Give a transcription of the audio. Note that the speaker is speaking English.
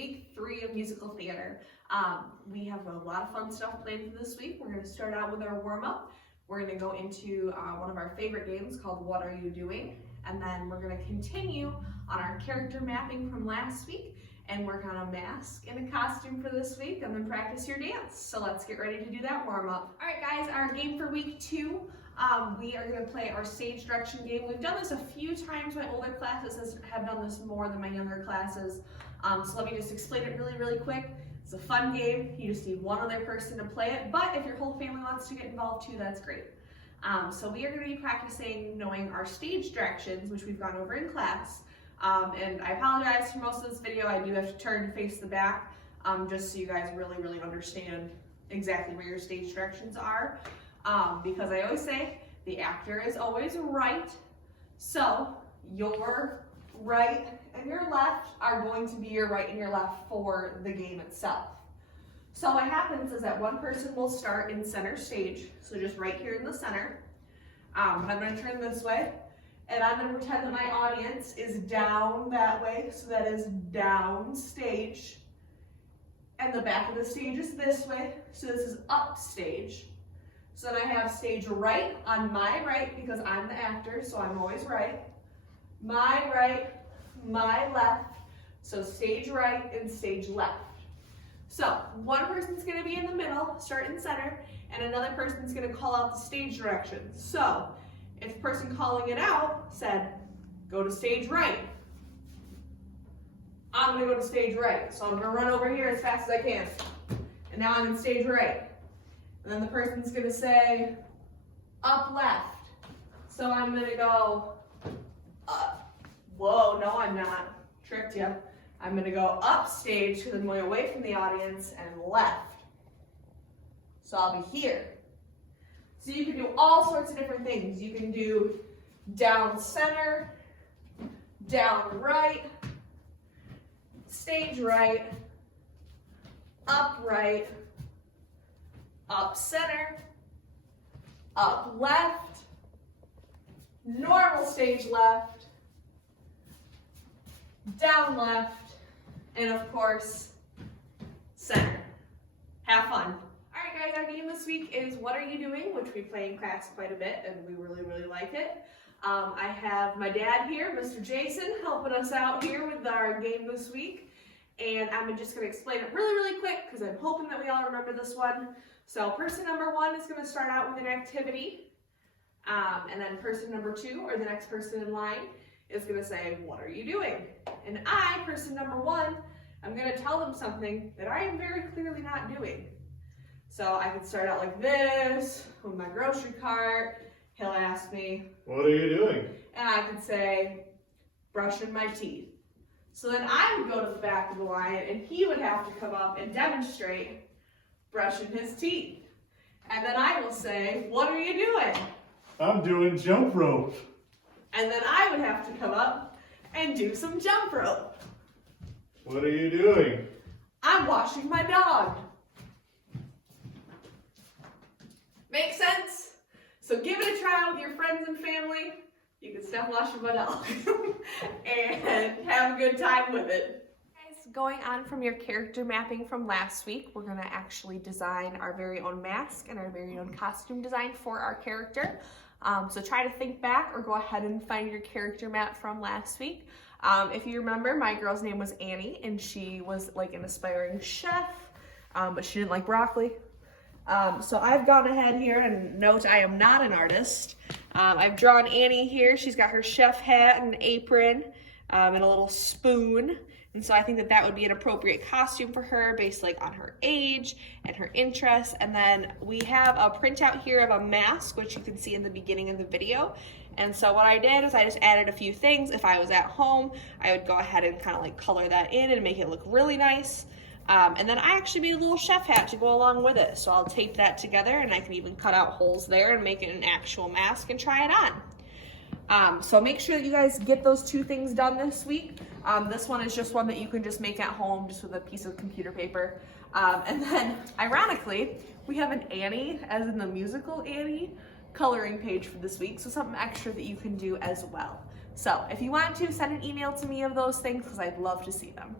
week 3 of musical theater. We have a lot of fun stuff planned for this week. We're going to start out with our warm-up. We're going to go into one of our favorite games called What Are You Doing? And then we're going to continue on our character mapping from last week and work on a mask and a costume for this week and then practice your dance. So let's get ready to do that warm-up. All right guys, our game for week 2, we are going to play our stage direction game. We've done this a few times. My older classes have done this more than my younger classes. So let me just explain it really quick. It's a fun game. You just need one other person to play it, but if your whole family wants to get involved too, that's great. So we are going to be practicing knowing our stage directions, which we've gone over in class. And I apologize for most of this video. I do have to turn to face the back, just so you guys really understand exactly where your stage directions are. Because I always say the actor is always right. So your right and your left are going to be your right and your left for the game itself. So what happens is that one person will start in center stage, so just right here in the center. I'm going to turn this way, and I'm going to pretend that my audience is down that way, so that is down stage. And the back of the stage is this way, so this is up stage. So then I have stage right on my right, because I'm the actor, so I'm always right. My right, my left, so stage right and stage left. So one person's going to be in the middle, start in center, and another person's going to call out the stage directions. So if the person calling it out said, go to stage right, I'm going to go to stage right. So I'm going to run over here as fast as I can. And now I'm in stage right. And then the person's going to say, up left. So I'm going to go up. Whoa, no I'm not. Tricked you. I'm going to go up stage because I'm going away from the audience and left. So I'll be here. So you can do all sorts of different things. You can do down center, down right, stage right, up right, up center, up left, normal stage left, down left, and of course, center. Have fun. All right guys, our game this week is What Are You Doing? Which we play in class quite a bit and we really like it. I have my dad here, Mr. Jason, helping us out here with our game this week. And I'm just gonna explain it really quick because I'm hoping that we all remember this one. So person number 1 is gonna start out with an activity. And then person number 2, or the next person in line, is going to say, what are you doing? And I, person number 1, I'm going to tell them something that I am very clearly not doing. So I could start out like this, with my grocery cart. He'll ask me, what are you doing? And I could say, brushing my teeth. So then I would go to the back of the line and he would have to come up and demonstrate brushing his teeth. And then I will say, what are you doing? I'm doing jump rope. And then I would have to come up and do some jump rope. What are you doing? I'm washing my dog. Make sense? So give it a try with your friends and family. You can stop washing my dog and have a good time with it. Guys, going on from your character mapping from last week, we're going to actually design our very own mask and our very own costume design for our character. So try to think back or go ahead and find your character map from last week. If you remember, my girl's name was Annie and she was like an aspiring chef, but she didn't like broccoli. So I've gone ahead here and note I am not an artist. I've drawn Annie here. She's got her chef hat and an apron and a little spoon. And so I think that that would be an appropriate costume for her based like on her age and her interests. And then we have a printout here of a mask, which you can see in the beginning of the video. And so what I did is I just added a few things. If I was at home, I would go ahead and kind of like color that in and make it look really nice. And then I actually made a little chef hat to go along with it. So I'll tape that together and I can even cut out holes there and make it an actual mask and try it on. So make sure that you guys get those 2 things done this week. This one is just one that you can just make at home just with a piece of computer paper. And then ironically, we have an Annie, as in the musical Annie, coloring page for this week. So something extra that you can do as well. So if you want to, send an email to me of those things because I'd love to see them.